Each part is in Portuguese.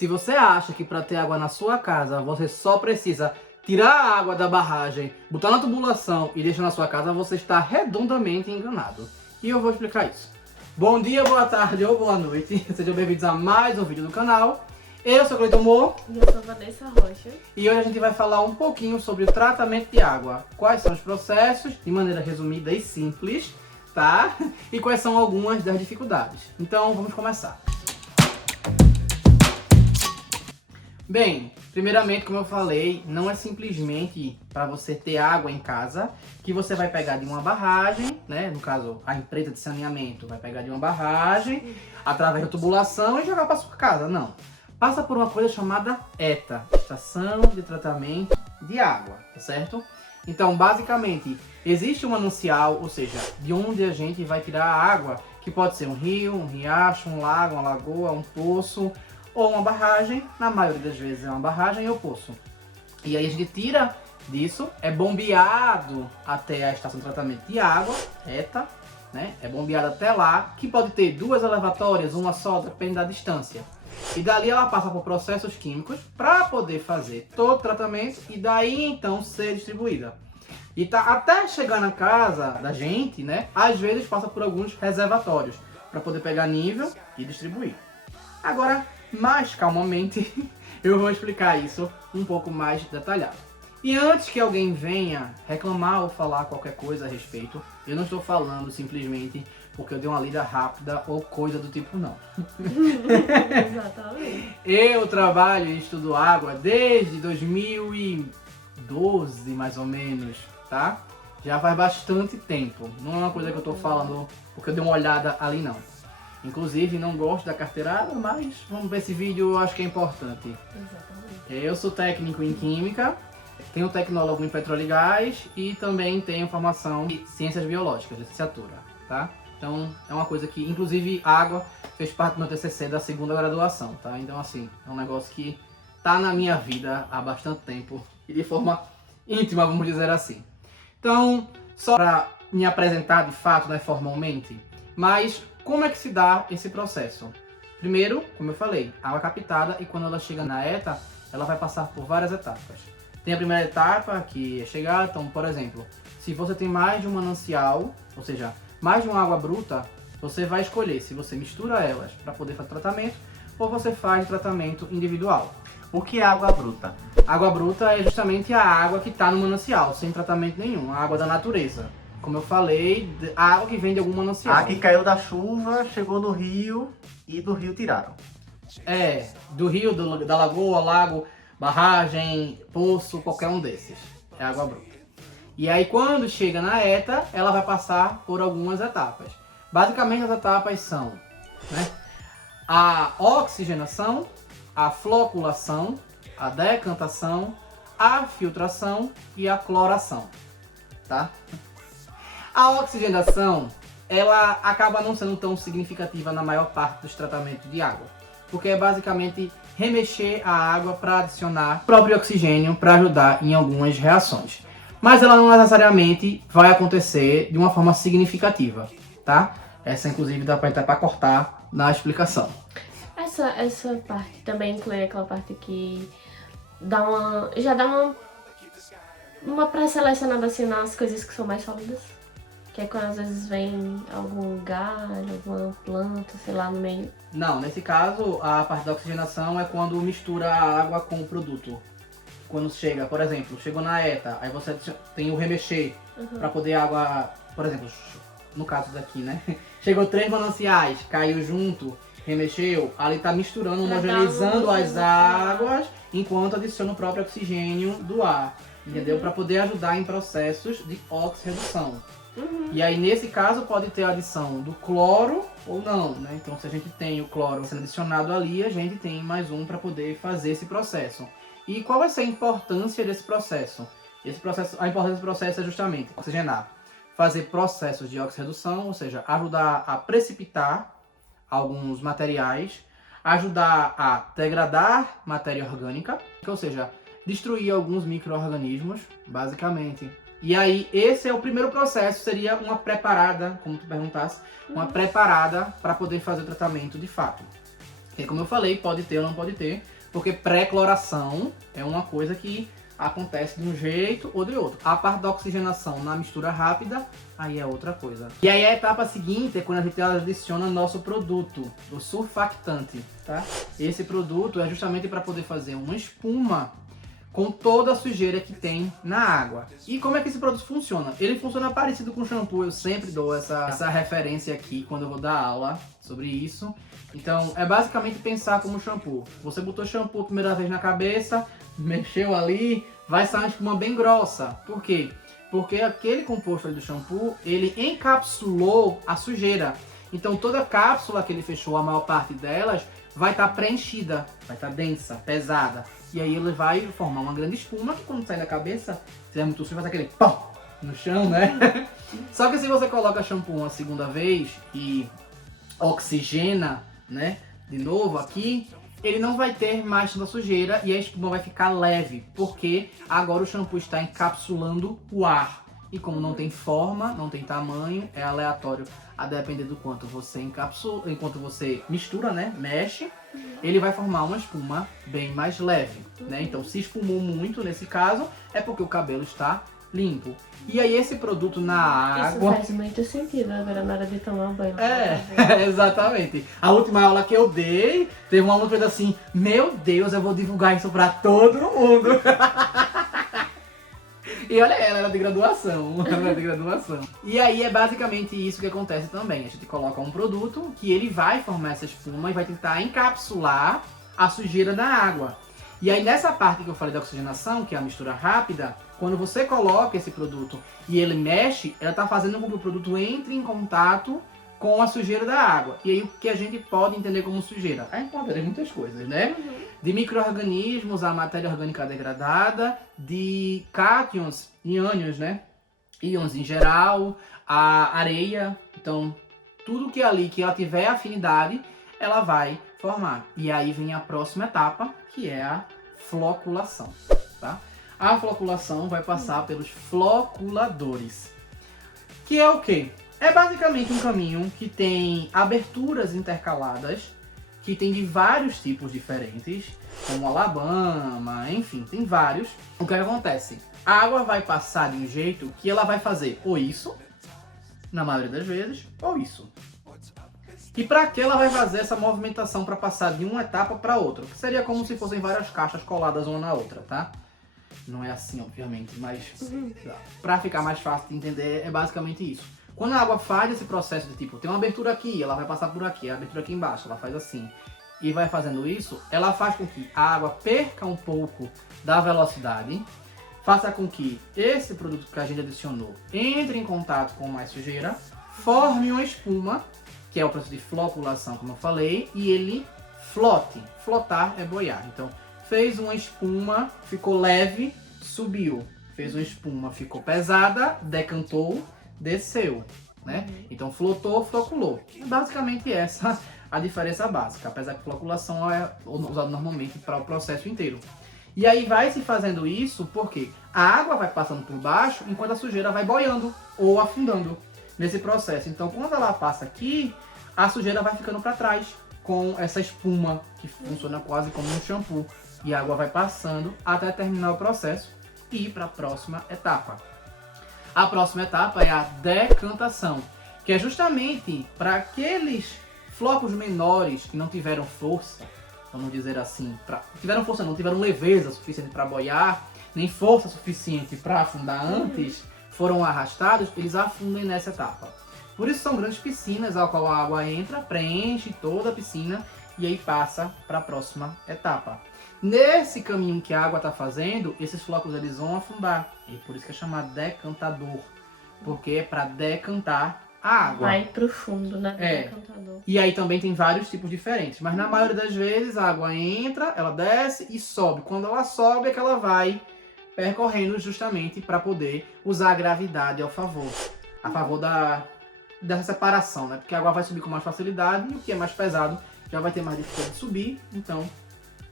Se você acha que para ter água na sua casa você só precisa tirar a água da barragem, botar na tubulação e deixar na sua casa, você está redondamente enganado. E eu vou explicar isso. Bom dia, boa tarde ou boa noite. Sejam bem-vindos a mais um vídeo do canal. Eu sou o Cleiton Moore. E eu sou Vanessa Rocha. E hoje a gente vai falar um pouquinho sobre o tratamento de água. Quais são os processos, de maneira resumida e simples, tá? E quais são algumas das dificuldades. Então, vamos começar. Bem, primeiramente, como eu falei, não é simplesmente para você ter água em casa que você vai pegar de uma barragem, né? No caso, a empresa de saneamento vai pegar de uma barragem, através da tubulação e jogar para sua casa. Não. Passa por uma coisa chamada ETA, Estação de Tratamento de Água, tá certo? Então, basicamente, existe um manancial, ou seja, de onde a gente vai tirar a água, que pode ser um rio, um riacho, um lago, uma lagoa, um poço, ou uma barragem. Na maioria das vezes é uma barragem ou poço. E aí a gente tira disso, é bombeado até a estação de tratamento de água, ETA, né? É bombeado até lá, que pode ter duas elevatórias, uma só, depende da distância. E dali ela passa por processos químicos para poder fazer todo o tratamento e daí então ser distribuída. E tá até chegar na casa da gente, né? Às vezes passa por alguns reservatórios para poder pegar nível e distribuir. Agora, mais calmamente, eu vou explicar isso um pouco mais detalhado. E antes que alguém venha reclamar ou falar qualquer coisa a respeito, eu não estou falando simplesmente porque eu dei uma lida rápida ou coisa do tipo, não. Exatamente. Eu trabalho e estudo água desde 2012, mais ou menos, tá? Já faz bastante tempo. Não é uma coisa que eu estou falando porque eu dei uma olhada ali, não. Inclusive, não gosto da carteirada, mas vamos ver esse vídeo, eu acho que é importante. Exatamente. Eu sou técnico em Química, tenho tecnólogo em Petróleo e Gás e também tenho formação em Ciências Biológicas, licenciatura, tá? Então, é uma coisa que, inclusive, água fez parte do meu TCC da segunda graduação, tá? Então, assim, é um negócio que tá na minha vida há bastante tempo e de forma íntima, vamos dizer assim. Então, só para me apresentar de fato, né, formalmente, mas como é que se dá esse processo? Primeiro, como eu falei, água captada e quando ela chega na ETA, ela vai passar por várias etapas. Tem a primeira etapa que é chegar, então, por exemplo, se você tem mais de um manancial, ou seja, mais de uma água bruta, você vai escolher se você mistura elas para poder fazer tratamento ou você faz tratamento individual. O que é água bruta? Água bruta é justamente a água que está no manancial, sem tratamento nenhum, a água da natureza. Como eu falei, a água que vem de algum manancial. A que caiu da chuva, chegou no rio e do rio tiraram. É, do rio, da lagoa, lago, barragem, poço, qualquer um desses. É água bruta. E aí quando chega na ETA, ela vai passar por algumas etapas. Basicamente as etapas são, né, a oxigenação, a floculação, a decantação, a filtração e a cloração, tá? A oxigenação, ela acaba não sendo tão significativa na maior parte dos tratamentos de água, porque é basicamente remexer a água para adicionar o próprio oxigênio para ajudar em algumas reações. Mas ela não necessariamente vai acontecer de uma forma significativa, tá? Essa inclusive dá para cortar na explicação. Essa parte também inclui aquela parte que já dá uma pré-selecionada assim nas coisas que são mais sólidas. Que é quando às vezes vem algum galho, alguma planta, sei lá, no meio. Não, nesse caso, a parte da oxigenação é quando mistura a água com o produto. Quando chega, por exemplo, chegou na ETA, aí você tem o remexer para poder a água, por exemplo, no caso daqui, né? Chegou 3 mananciais, caiu junto, remexeu, ali tá misturando, homogeneizando as águas, enquanto adiciona o próprio oxigênio do ar, entendeu? Para poder ajudar em processos de oxirredução. E aí nesse caso pode ter a adição do cloro ou não, né? Então se a gente tem o cloro sendo adicionado ali, a gente tem mais um para poder fazer esse processo. E qual vai ser a importância desse processo? A importância desse processo é justamente oxigenar, fazer processos de oxirredução, ou seja, ajudar a precipitar alguns materiais, ajudar a degradar matéria orgânica, ou seja, destruir alguns micro-organismos, basicamente. E aí, esse é o primeiro processo, seria uma preparada, como tu perguntasse, uma preparada para poder fazer o tratamento de fato. E como eu falei, pode ter ou não pode ter, porque pré-cloração é uma coisa que acontece de um jeito ou de outro. A parte da oxigenação na mistura rápida, aí é outra coisa. E aí a etapa seguinte é quando a gente adiciona nosso produto, o surfactante, tá? Esse produto é justamente para poder fazer uma espuma com toda a sujeira que tem na água. E como é que esse produto funciona? Ele funciona parecido com shampoo, eu sempre dou essa referência aqui quando eu vou dar aula sobre isso. Então, é basicamente pensar como shampoo. Você botou shampoo a primeira vez na cabeça, mexeu ali, vai sair uma espuma bem grossa. Por quê? Porque aquele composto ali do shampoo, ele encapsulou a sujeira. Então, toda a cápsula que ele fechou, a maior parte delas, vai estar preenchida, vai estar densa, pesada. E aí ele vai formar uma grande espuma que quando sai da cabeça, se é muito sujo, faz aquele pão no chão, né? Só que se você coloca shampoo uma segunda vez e oxigena, né, de novo aqui, ele não vai ter mais tanta sujeira e a espuma vai ficar leve, porque agora o shampoo está encapsulando o ar. E como não tem forma, não tem tamanho, é aleatório a depender do quanto você encapsula, enquanto você mistura, né, mexe, ele vai formar uma espuma bem mais leve, né? Então se espumou muito nesse caso, é porque o cabelo está limpo. E aí esse produto na água... Isso faz muito sentido agora na hora de tomar banho. Exatamente. A última aula que eu dei, teve uma aluna que fez assim, meu Deus, eu vou divulgar isso pra todo mundo. E olha, ela era de graduação, E aí é basicamente isso que acontece também. A gente coloca um produto que ele vai formar essa espuma e vai tentar encapsular a sujeira da água. E aí nessa parte que eu falei da oxigenação, que é a mistura rápida, quando você coloca esse produto e ele mexe, ela está fazendo com que o produto entre em contato com a sujeira da água. E aí o que a gente pode entender como sujeira? A gente pode entender muitas coisas, né? De micro-organismos, a matéria orgânica degradada, de cátions e ânions, né? Íons em geral, a areia. Então, tudo que ali que ela tiver afinidade, ela vai formar. E aí vem a próxima etapa, que é a floculação, tá? A floculação vai passar pelos floculadores. Que é o quê? É basicamente um caminho que tem aberturas intercaladas, que tem de vários tipos diferentes, como Alabama, enfim, tem vários. O que acontece? A água vai passar de um jeito que ela vai fazer ou isso, na maioria das vezes, ou isso. E para que ela vai fazer essa movimentação para passar de uma etapa para outra? Que seria como se fossem várias caixas coladas uma na outra, tá? Não é assim, obviamente, mas para ficar mais fácil de entender, é basicamente isso. Quando a água faz esse processo de tipo, tem uma abertura aqui, ela vai passar por aqui, a abertura aqui embaixo, ela faz assim, e vai fazendo isso, ela faz com que a água perca um pouco da velocidade, faça com que esse produto que a gente adicionou entre em contato com mais sujeira, forme uma espuma, que é o processo de floculação, como eu falei, e ele flote. Flotar é boiar. Então, fez uma espuma, ficou leve, subiu. Fez uma espuma, ficou pesada, decantou, desceu, né? Então, flotou, floculou. É basicamente essa a diferença básica, apesar que floculação é usada normalmente para o processo inteiro. E aí vai se fazendo isso porque a água vai passando por baixo enquanto a sujeira vai boiando ou afundando nesse processo. Então, quando ela passa aqui, a sujeira vai ficando para trás com essa espuma que funciona quase como um shampoo. E a água vai passando até terminar o processo e ir para a próxima etapa. A próxima etapa é a decantação, que é justamente para aqueles flocos menores que não tiveram força, vamos dizer assim, não tiveram leveza suficiente para boiar, nem força suficiente para afundar antes, foram arrastados, eles afundem nessa etapa. Por isso são grandes piscinas, ao qual a água entra, preenche toda a piscina e aí passa para a próxima etapa. Nesse caminho que a água está fazendo, esses flocos eles vão afundar. E por isso que é chamado decantador, porque é para decantar a água. Vai pro fundo, né? Decantador. E aí também tem vários tipos diferentes, mas na maioria das vezes a água entra, ela desce e sobe. Quando ela sobe é que ela vai percorrendo justamente para poder usar a gravidade a favor dessa separação, né? Porque a água vai subir com mais facilidade e o que é mais pesado já vai ter mais dificuldade de subir, então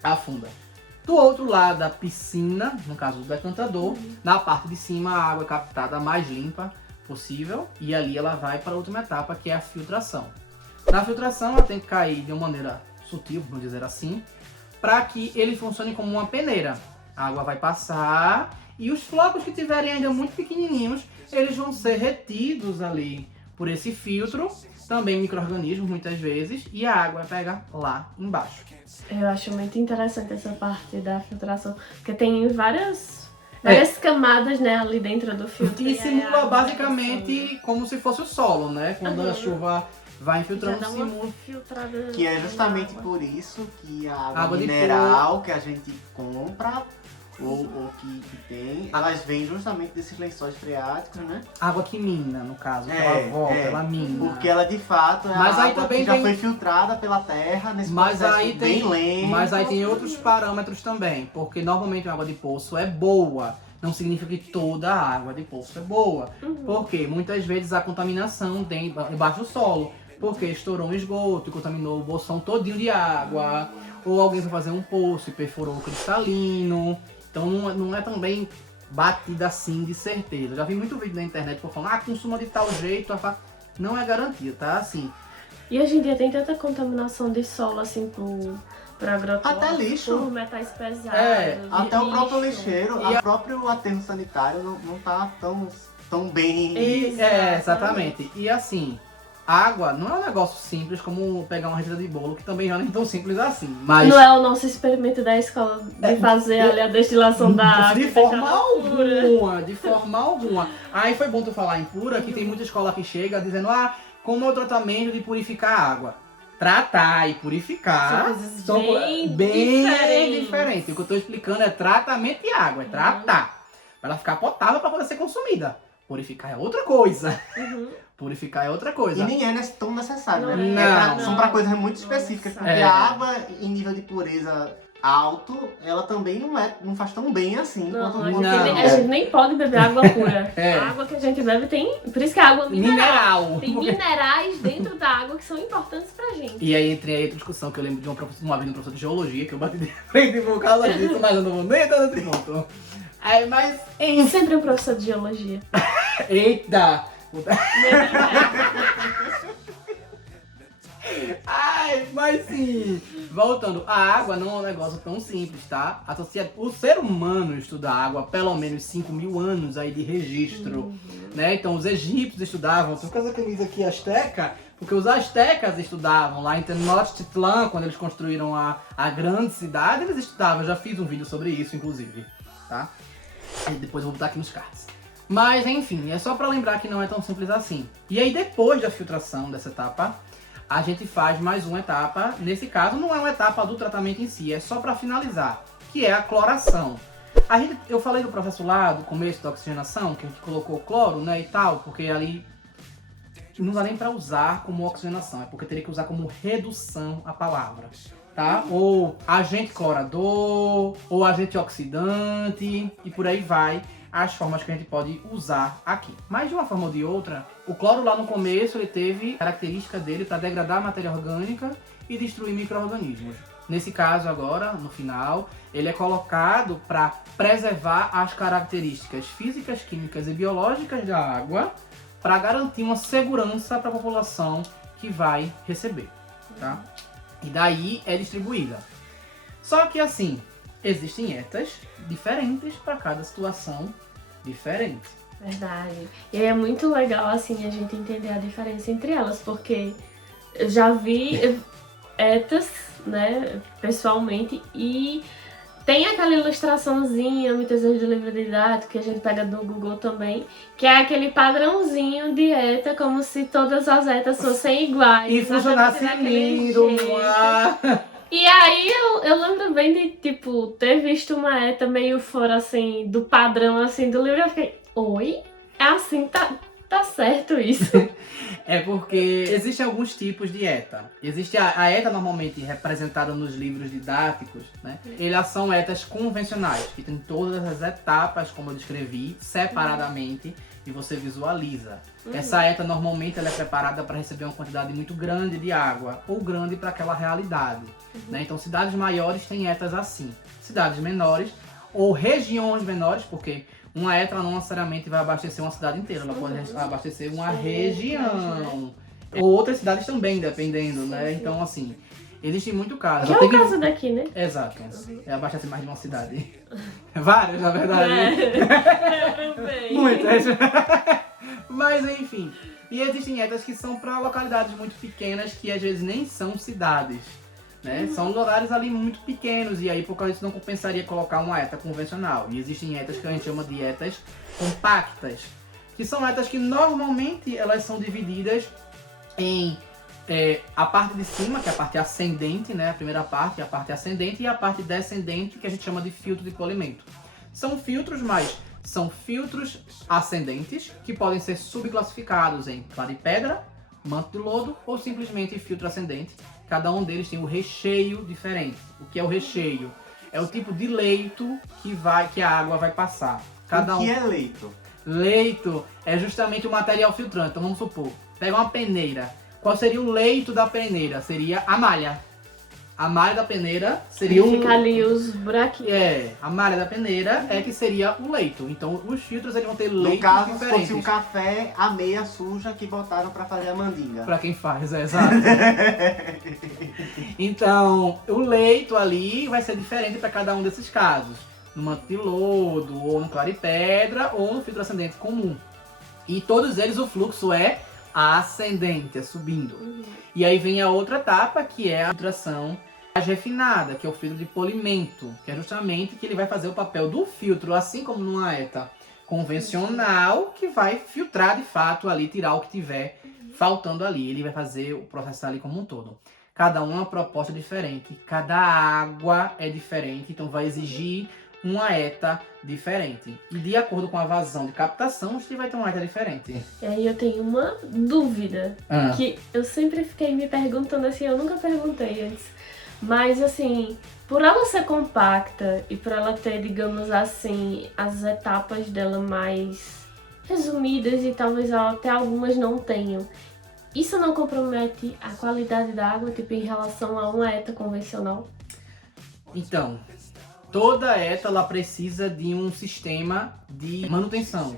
afunda. Do outro lado da piscina, no caso do decantador, na parte de cima a água é captada mais limpa possível e ali ela vai para a última etapa, que é a filtração. Na filtração ela tem que cair de uma maneira sutil, vamos dizer assim, para que ele funcione como uma peneira. A água vai passar e os flocos que tiverem ainda muito pequenininhos, eles vão ser retidos ali por esse filtro, também micro-organismos muitas vezes, e a água pega lá embaixo. Eu acho muito interessante essa parte da filtração, porque tem várias camadas, né, ali dentro do filtro. E aí simula a água vai basicamente como se fosse o solo, né? Quando a chuva vai passando. Já infiltrando, dá uma simula. filtrada. Que é justamente na água. por isso que a água, Água de mineral que a gente compra ou que tem, elas vêm justamente desses lençóis freáticos, né? Água que mina, no caso, que ela volta, ela mina. Porque ela de fato é Mas a aí água também que já tem- foi filtrada pela terra nesse Mas processo aí, bem tem, lento. mas aí tem outros parâmetros também, porque normalmente a água de poço é boa, não significa que toda a água de poço é boa, porque muitas vezes há contaminação debaixo do solo, porque estourou um esgoto e contaminou o bolsão todinho de água, ou alguém foi fazer um poço e perfurou o cristalino, então não é também batida assim de certeza. Já vi muito vídeo na internet falando, consuma de tal jeito, não é garantia, tá? Assim, E hoje em dia tem tanta contaminação de solo, assim, por agrotóxicos, Até lixo. por metais pesados. Até o lixo. próprio lixeiro, E o próprio aterro sanitário não tá tão bem. Exatamente. E assim, água não é um negócio simples como pegar uma receita de bolo, que também já não é tão simples assim. Mas Não é o nosso experimento da escola de fazer ali a destilação da água. de e forma deixar ela pura. alguma, de forma alguma. Aí foi bom tu falar em pura, que tem muita escola que chega dizendo, como é o tratamento de purificar a água. Tratar e purificar São coisas são bem diferentes. O que eu tô explicando é tratamento de água, é tratar. Pra ela ficar potável pra poder ser consumida. Purificar é outra coisa. Uhum. Purificar é outra E coisa. nem é tão necessário, Não né? é. São Não. pra coisas muito específicas. Não. Porque É. a água em nível de pureza alto, ela também não faz tão bem assim Não, quanto a gente, Não. a gente nem pode beber água pura. É. A água que a gente bebe tem. Por isso que é água Mineral. Tem minerais dentro da água que são importantes pra gente. E aí entrei aí outra discussão que eu lembro de uma vez no professor de geologia, que eu bati de frente por causa disso, mas eu não vou nem entrar nesse ponto. Aí, mas, Sempre um professor de geologia. eita! Né? Ai, mas sim, voltando, a água não é um negócio tão simples, tá? O ser humano estuda água há pelo menos 5.000 anos aí de registro, né? Então os egípcios estudavam, tô com essa camisa aqui asteca, porque os astecas estudavam lá em Tenochtitlan, quando eles construíram a grande cidade, eles estudavam, eu já fiz um vídeo sobre isso, inclusive, tá? E depois eu vou botar aqui nos cards. Mas enfim, é só pra lembrar que não é tão simples assim. E aí depois da filtração dessa etapa, a gente faz mais uma etapa. Nesse caso, não é uma etapa do tratamento em si, é só para finalizar, que é a cloração. Eu falei do processo lá, do começo da oxigenação, que a gente colocou cloro, né, e tal, porque ali não dá nem para usar como oxigenação, é porque teria que usar como redução a palavra, tá? Ou agente clorador, ou agente oxidante, e por aí vai as formas que a gente pode usar aqui. Mas de uma forma ou de outra, o cloro lá no começo ele teve a característica dele para degradar a matéria orgânica e destruir micro-organismos. Nesse caso agora, no final, ele é colocado para preservar as características físicas, químicas e biológicas da água para garantir uma segurança para a população que vai receber, tá? E daí é distribuída. Só que assim, existem etas diferentes para cada situação diferente. Verdade. E é muito legal, assim, a gente entender a diferença entre elas, porque eu já vi etas, né, pessoalmente, e tem aquela ilustraçãozinha, muitas vezes do livro didático, que a gente pega do Google também, que é aquele padrãozinho de eta, como se todas as etas fossem iguais. E funcionasse daquele lindo, jeito. ah. E aí eu lembro bem de, tipo, ter visto uma eta meio fora, assim, do padrão, assim, do livro, e eu fiquei, oi? É assim, tá certo isso. É porque existem alguns tipos de eta. Existe a eta normalmente representada nos livros didáticos, né? Elas são etas convencionais, que tem todas as etapas, como eu descrevi, separadamente, e você visualiza. Essa eta normalmente ela é preparada para receber uma quantidade muito grande de água, ou grande para aquela realidade. Né? Então cidades maiores têm etas assim. Cidades menores, ou regiões menores, porque uma eta não necessariamente vai abastecer uma cidade inteira, ela pode abastecer uma região. Ou outras cidades também, dependendo, né? Sim. Então, assim, Existe muito caso. Que é Ela o teve- caso daqui, né? Exato. É abastece mais de uma cidade. Várias, na verdade. É, também. Muitas. Mas enfim. E existem etas que são para localidades muito pequenas que às vezes nem são cidades. Né? São lugares ali muito pequenos e aí por causa disso não compensaria colocar uma eta convencional. E existem etas que a gente chama de etas compactas. Que são etas que normalmente elas são divididas em a parte de cima, que é a parte ascendente, né? A primeira parte é a parte ascendente, e a parte descendente, que a gente chama de filtro de polimento. São filtros, mas são filtros ascendentes, que podem ser subclassificados em cladipedra, manto de lodo ou simplesmente filtro ascendente. Cada um deles tem um recheio diferente. O que é o recheio? É o tipo de leito que a água vai passar. Cada O que um... é leito? Leito é justamente o material filtrante. Então vamos supor, pega uma peneira. Qual seria o leito da peneira? Seria a malha. A malha da peneira seria o... Fica ali os buraquinhos. A malha da peneira é que seria o leito. Então os filtros eles vão ter No leitos caso, se diferentes. fosse um café, a meia suja que botaram pra fazer a mandinga. Pra quem faz, exato. Então, o leito ali vai ser diferente para cada um desses casos. No manto de lodo, ou no cladipedra, ou no filtro ascendente comum. E todos eles o fluxo é ascendente, é subindo. E aí vem a outra etapa, que é a filtração mais refinada, que é o filtro de polimento, que é justamente que ele vai fazer o papel do filtro, assim como numa eta convencional, que vai filtrar de fato ali, tirar o que tiver faltando ali. Ele vai fazer o processo ali como um todo. Cada um é uma proposta diferente, cada água é diferente, então vai exigir uma eta diferente. E de acordo com a vazão de captação, você vai ter uma eta diferente. E aí eu tenho uma dúvida, Ah. que eu sempre fiquei me perguntando assim, eu nunca perguntei antes. Mas assim, por ela ser compacta e por ela ter, digamos assim, as etapas dela mais resumidas e talvez até algumas não tenham, isso não compromete a qualidade da água, tipo, em relação a uma eta convencional? Então, toda eta ela precisa de um sistema de manutenção.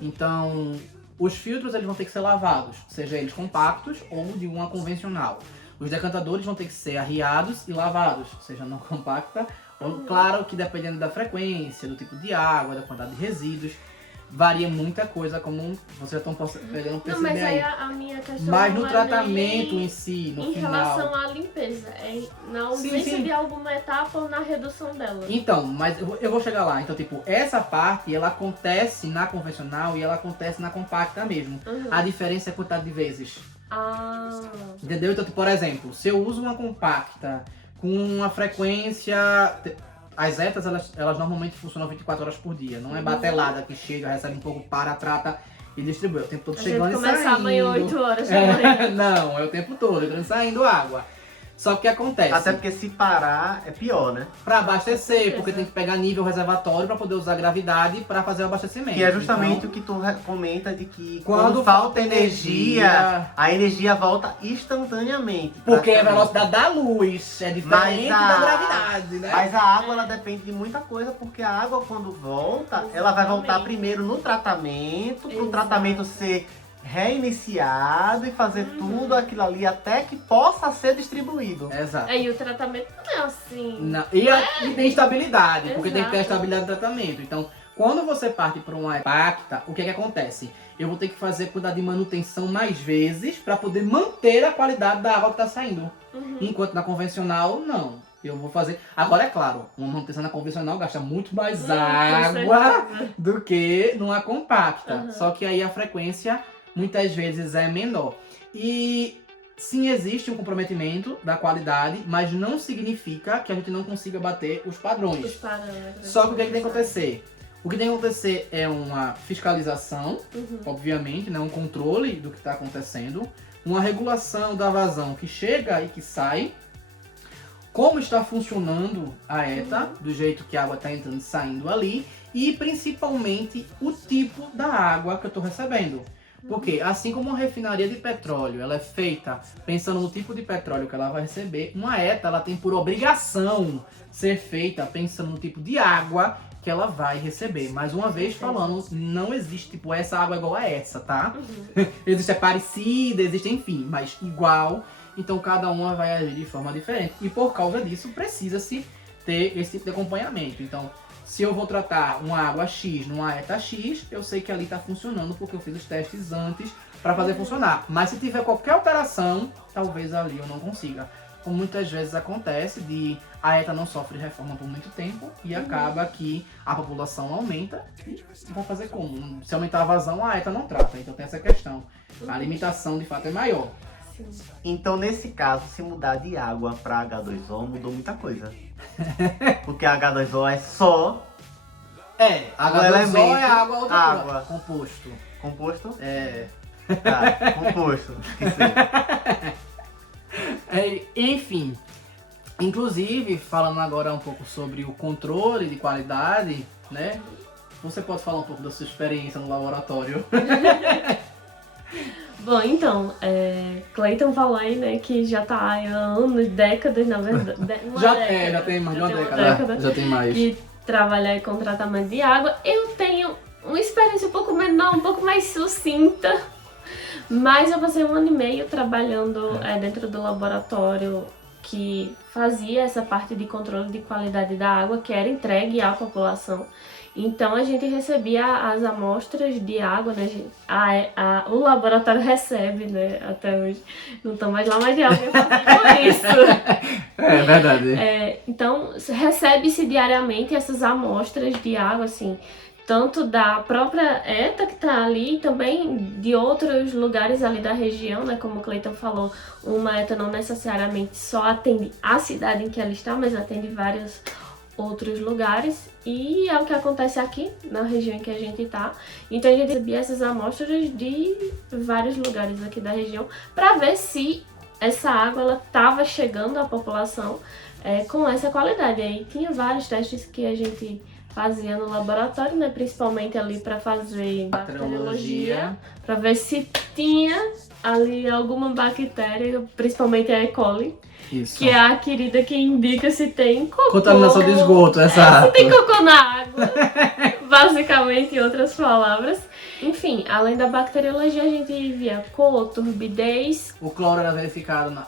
Então, os filtros eles vão ter que ser lavados, seja eles compactos ou de uma convencional. Os decantadores vão ter que ser arriados e lavados, seja não compacta ou, claro, que dependendo da frequência, do tipo de água, da quantidade de resíduos, varia muita coisa, como vocês já estão podendo Não, perceber mas aí aí. a minha questão Mas não no é tratamento nem em si, no em final... relação à limpeza, é na ausência sim. de alguma etapa ou na redução dela. Então, mas eu vou chegar lá. Então, tipo, essa parte, ela acontece na convencional e ela acontece na compacta mesmo. Uhum. A diferença é a quantidade de vezes. Ah, Entendeu? Então, tipo, por exemplo, se eu uso uma compacta com uma frequência... As etas, elas normalmente funcionam 24 horas por dia. Não é batelada que chega, recebe um pouco, para, trata e distribui. É o tempo todo a chegando gente e começa saindo. amanhã 8 horas da manhã. Não, é o tempo todo, entrando e saindo água. Só que o que acontece? Até porque se parar é pior, né? Pra abastecer, porque certeza. tem que pegar nível reservatório pra poder usar gravidade pra fazer o abastecimento. Que é justamente Então, o que tu comenta de que quando falta energia, a energia volta instantaneamente. porque a praticamente. velocidade da luz é diferente Mas da gravidade, né? Mas a água ela depende de muita coisa, porque a água quando volta, ela vai voltar Exatamente. primeiro no tratamento, para o Exato. tratamento ser reiniciado e fazer tudo aquilo ali até que possa ser distribuído. Exato. Aí o tratamento não é assim. Não, e tem estabilidade, porque tem que ter a Exato. estabilidade do tratamento. Então, quando você parte para uma compacta, o que é que acontece? Eu vou ter que fazer cuidar de manutenção mais vezes para poder manter a qualidade da água que está saindo. Uhum. Enquanto na convencional, não. Eu vou fazer... Agora, é claro, uma manutenção na convencional gasta muito mais Com água certeza. do que numa compacta. Uhum. Só que aí a frequência, muitas vezes, é menor. E sim, existe um comprometimento da qualidade, mas não significa que a gente não consiga bater os padrões. Os parâmetros. Só que o que, é que tem que acontecer? O que tem que acontecer é uma fiscalização, Uhum. obviamente, né? Um controle do que está acontecendo, uma regulação da vazão que chega e que sai, como está funcionando a ETA, do jeito que a água está entrando e saindo ali, e principalmente o tipo da água que eu estou recebendo. Porque assim como uma refinaria de petróleo, ela é feita pensando no tipo de petróleo que ela vai receber, uma ETA ela tem por obrigação ser feita pensando no tipo de água que ela vai receber. Mais uma vez falando, não existe tipo essa água igual a essa, tá? Uhum. Existe parecida, existe enfim, mas igual então cada uma vai agir de forma diferente. E por causa disso, precisa-se ter esse tipo de acompanhamento. Então, se eu vou tratar uma água X numa ETA X, eu sei que ali está funcionando porque eu fiz os testes antes para fazer funcionar. Mas se tiver qualquer alteração, talvez ali eu não consiga. Como muitas vezes acontece, a ETA não sofre reforma por muito tempo e acaba que a população aumenta e vai fazer como? Se aumentar a vazão, a ETA não trata. Então tem essa questão. A limitação de fato é maior. Sim. Então, nesse caso, se mudar de água para H2O, mudou muita coisa. Porque a H2O é só A o H2O elemento é água outra água. composto. Composto? É. Tá, composto. Esqueci. Enfim, inclusive, falando agora um pouco sobre o controle de qualidade, né? Você pode falar um pouco da sua experiência no laboratório? Bom, então, Clayton falou aí, né, que já tá há anos, décadas, na verdade. Já tem mais de uma década. Já tem mais. Que trabalhar com tratamento de água. Eu tenho uma experiência um pouco menor, um pouco mais sucinta, mas eu passei 1 ano e meio trabalhando dentro do laboratório que fazia essa parte de controle de qualidade da água que era entregue à população. Então a gente recebia as amostras de água, né? O laboratório recebe, né? Até hoje. Não estão mais lá, mas de alguém fazendo isso. É verdade. Então recebe-se diariamente essas amostras de água, assim, tanto da própria ETA que está ali, também de outros lugares ali da região, né? Como o Clayton falou, uma ETA não necessariamente só atende a cidade em que ela está, mas atende vários outros lugares, e é o que acontece aqui na região em que a gente está. Então a gente recebia essas amostras de vários lugares aqui da região para ver se essa água ela estava chegando à população com essa qualidade. Aí tinha vários testes que a gente fazia no laboratório, né, principalmente ali para fazer bacteriologia, para ver se tinha ali alguma bactéria, principalmente a E. coli. Isso. Que é a querida que indica se tem cocô. Contaminação de esgoto, exato. Se tem cocô na água, basicamente, em outras palavras. Enfim, além da bacteriologia, a gente via cor, turbidez. O cloro era verificado, cloro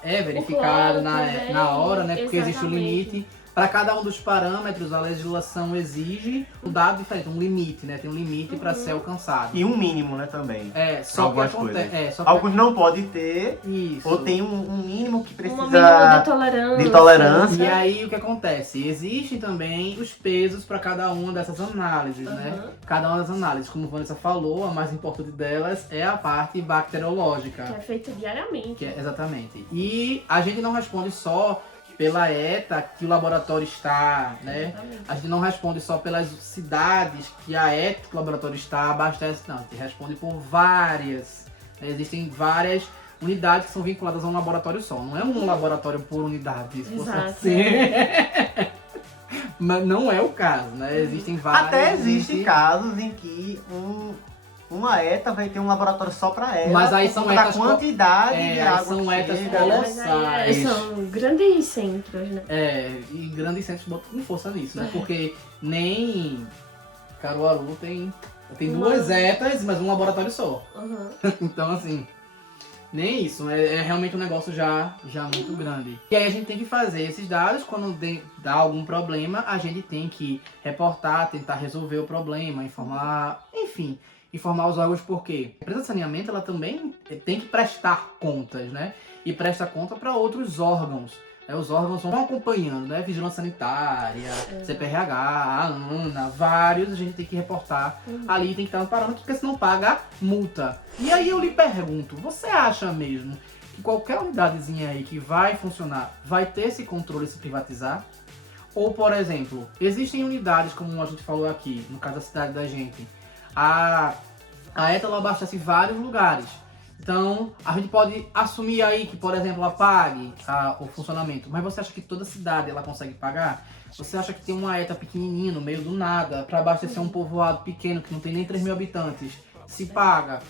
também, na hora, né? Porque existe um exatamente. limite. Para cada um dos parâmetros, a legislação exige um dado diferente, um limite, né? Tem um limite para ser alcançado. E um mínimo, né, também. Só algumas que acontece. coisas. Alguns não podem ter, Isso. ou tem um mínimo que precisa... Um mínimo de tolerância. de tolerância. E aí o que acontece? Existem também os pesos para cada uma dessas análises, né? Cada uma das análises, como a Vanessa falou, a mais importante delas é a parte bacteriológica. Que é feito diariamente. Exatamente. E a gente não responde só pela ETA que o laboratório está, né? Exatamente. A gente não responde só pelas cidades que a ETA que o laboratório está abastece, não. A gente responde por várias. Né? Existem várias unidades que são vinculadas a um laboratório só. Não é um laboratório por unidade, se fosse assim. Mas não é o caso, né? Existem vários. Até existem casos em que uma ETA vai ter um laboratório só para ela. Mas aí por são conta da ETAs quantidade de água são que ETAs chega. colossais. São grandes centros, né? E grandes centros botam com força nisso, né? Porque nem Caruaru tem duas ETAs, mas um laboratório só. Então, assim, nem isso. É realmente um negócio já muito grande. E aí a gente tem que fazer esses dados. Quando dá algum problema, a gente tem que reportar, tentar resolver o problema, informar, enfim. Informar os órgãos, porque a empresa de saneamento ela também tem que prestar contas, né? E presta conta para outros órgãos. Os órgãos vão acompanhando, né? Vigilância Sanitária, CPRH, a ANA, vários, a gente tem que reportar ali, tem que estar no parâmetro, porque senão paga multa. E aí eu lhe pergunto, você acha mesmo que qualquer unidadezinha aí que vai funcionar vai ter esse controle se privatizar? Ou, por exemplo, existem unidades, como a gente falou aqui, no caso da cidade da gente, a ETA ela abastece vários lugares. Então, a gente pode assumir aí que, por exemplo, ela pague o funcionamento. Mas você acha que toda cidade ela consegue pagar? Você acha que tem uma ETA pequenininha no meio do nada para abastecer um povoado pequeno que não tem nem 3 mil habitantes? Se paga?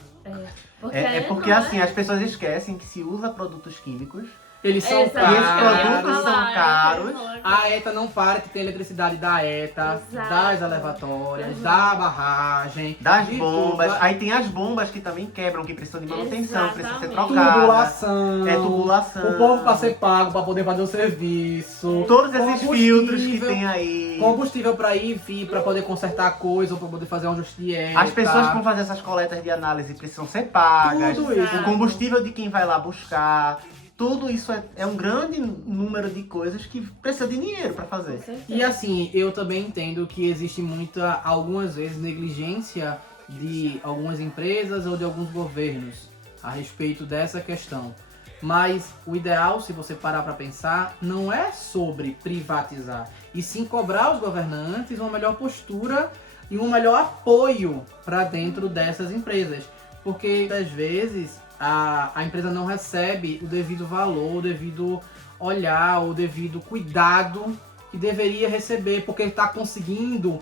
Porque assim, as pessoas esquecem que se usa produtos químicos Eles são Exato. E esses caros. produtos são caros. A ETA não para que tem eletricidade da ETA, Exato. das elevatórias, Uhum. da barragem, Das de bombas. tudo. Aí tem as bombas que também quebram, que precisam de manutenção, precisam ser Exatamente. trocadas. Tubulação. É tubulação. O povo pra ser pago pra poder fazer o serviço. Todos esses filtros que Combustível. tem aí. Combustível pra ir e vir, pra poder consertar coisa, ou pra poder fazer um ajuste de ETA. As pessoas que vão fazer essas coletas de análise precisam ser pagas. Tudo isso. O combustível de quem vai lá buscar. Tudo isso é um grande número de coisas que precisa de dinheiro pra fazer. E assim, eu também entendo que existe muita, algumas vezes, negligência de algumas empresas ou de alguns governos a respeito dessa questão. Mas o ideal, se você parar para pensar, não é sobre privatizar, e sim cobrar os governantes uma melhor postura e um melhor apoio para dentro dessas empresas. Porque, às vezes, a empresa não recebe o devido valor, o devido olhar, o devido cuidado que deveria receber, porque ele está conseguindo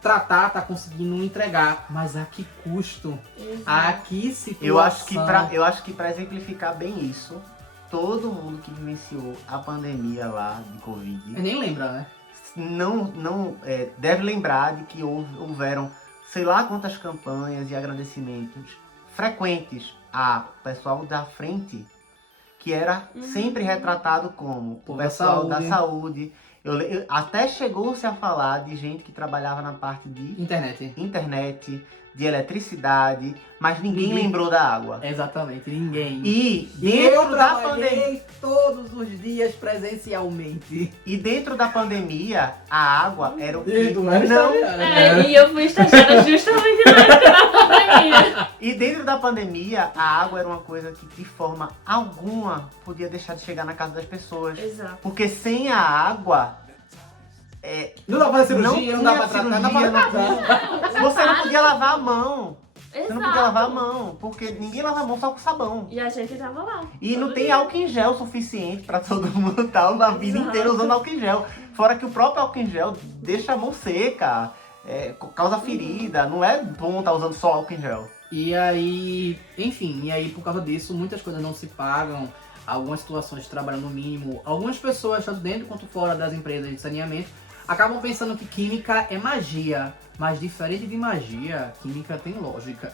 tratar, está conseguindo entregar. Mas a que custo? A que situação? Eu acho que para exemplificar bem isso, todo mundo que vivenciou a pandemia lá de Covid Nem lembra, né? deve lembrar de que houveram sei lá quantas campanhas e agradecimentos frequentes a pessoal da frente, que era sempre retratado como o Povo da pessoal da saúde. saúde. Até chegou-se a falar de gente que trabalhava na parte de internet, de eletricidade, mas ninguém lembrou da água. Exatamente, ninguém. E eu dentro da pandemia, trabalhei todos os dias presencialmente. e dentro da pandemia, a água era o que Não era não. estagiário. E eu fui estagiária justamente na época da pandemia. E dentro da pandemia, a água era uma coisa que de forma alguma podia deixar de chegar na casa das pessoas. Exato. Porque sem a água, Não dá pra fazer cirurgia, não dá tinha pra tratar, não cirurgia, dá pra tratar. você não podia lavar a mão. Você não podia Exato. lavar a mão, porque ninguém lava a mão só com sabão. E a gente tava lá. E não todo tem dia. álcool em gel suficiente pra todo mundo estar a vida Exato. inteira usando álcool em gel. Fora que o próprio álcool em gel deixa a mão seca, causa ferida. Não é bom estar usando só álcool em gel. E aí, enfim, por causa disso, muitas coisas não se pagam. Algumas situações de trabalho no mínimo. Algumas pessoas, tanto dentro quanto fora das empresas de saneamento, acabam pensando que química é magia. Mas diferente de magia, química tem lógica.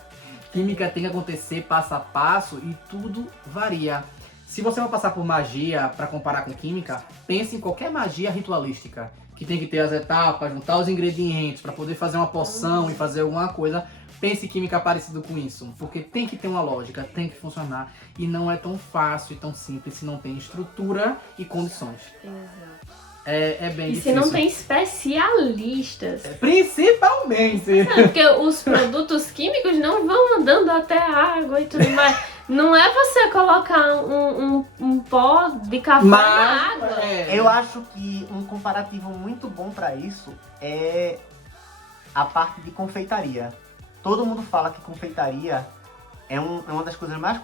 Química tem que acontecer passo a passo e tudo varia. Se você vai passar por magia para comparar com química, pense em qualquer magia ritualística, que tem que ter as etapas, juntar os ingredientes para poder fazer uma poção e fazer alguma coisa. Pense em química parecido com isso, porque tem que ter uma lógica, tem que funcionar. E não é tão fácil e tão simples se não tem estrutura e condições. Exato. É bem E se difícil. não tem especialistas. Principalmente! Porque os produtos químicos não vão andando até a água e tudo mais. Não é você colocar um pó de café na água. Eu acho que um comparativo muito bom pra isso é a parte de confeitaria. Todo mundo fala que confeitaria é uma das coisas mais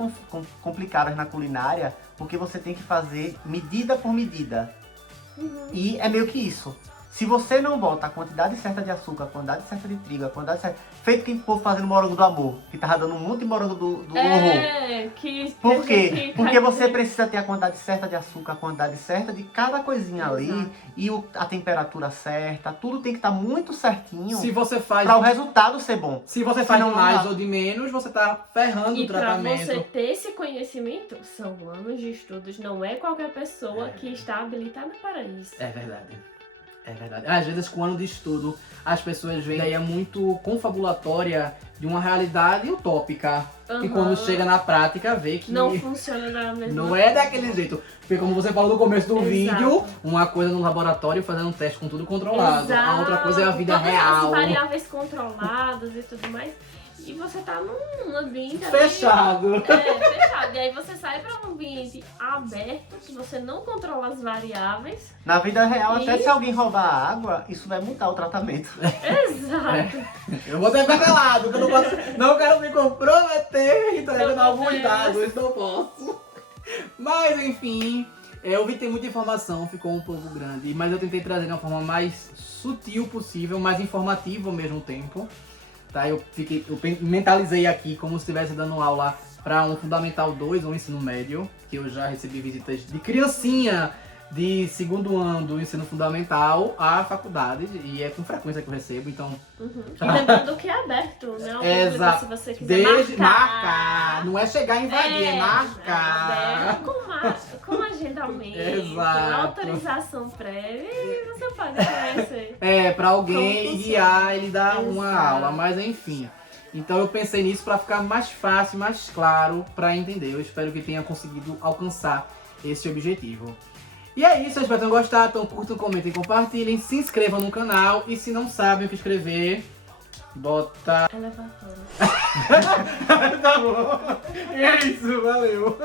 complicadas na culinária, porque você tem que fazer medida por medida. E é meio que isso. Se você não bota a quantidade certa de açúcar, a quantidade certa de trigo, a quantidade certa... Feito que o povo fazendo morango do amor, que tava dando um monte de morango do horror. que Por quê? Porque você precisa ter a quantidade certa de açúcar, a quantidade certa de cada coisinha ali, Exato. e a temperatura certa, tudo tem que estar muito certinho Se você faz, para o resultado ser bom. se você faz Senão de não mais dá. ou de menos, você tá ferrando E o pra tratamento. você ter esse conhecimento, são anos de estudos. Não é qualquer pessoa que está habilitada para isso. É verdade. É verdade. Às vezes, com o ano de estudo, as pessoas veem ideia muito confabulatória de uma realidade utópica. E quando Aham. chega na prática, vê que Não funciona da mesma não é daquele jeito. Porque como você falou no começo do Exato. vídeo, uma coisa no laboratório fazendo um teste com tudo controlado. A outra coisa é a vida Todas real. as variáveis controladas e tudo mais. E você tá num ambiente ali- Fechado. fechado. E aí você sai pra um ambiente aberto, que você não controla as variáveis. Na vida real, até E- se alguém roubar a água, isso vai mudar o tratamento. Exato. Eu vou ter que ficar calado, que eu não quero me comprometer entregando Não alguns podemos. dados, não posso. Mas enfim, eu vi que tem muita informação, ficou um pouco grande, mas eu tentei trazer de uma forma mais sutil possível, mais informativa ao mesmo tempo. Tá? Eu mentalizei aqui como se estivesse dando aula para um Fundamental 2 ou ensino médio, que eu já recebi visitas de criancinha de segundo ano do ensino fundamental à faculdade, e é com frequência que eu recebo, então... E lembrando que é aberto, né? O público, Exato. se você quiser Desde marcar. não é chegar e invadir, é marcar. Aberto com agendamento, Exato. autorização prévia, e você pode conhecer. Pra alguém Como guiar, ele dá uma Exato. aula, mas enfim. Então eu pensei nisso para ficar mais fácil, mais claro para entender. Eu espero que tenha conseguido alcançar esse objetivo. E é isso, eu espero que tenham gostado. Então curtam, comentem, compartilhem, se inscrevam no canal. E se não sabem o que escrever, bota... Elevatório. Tá bom. É isso, valeu.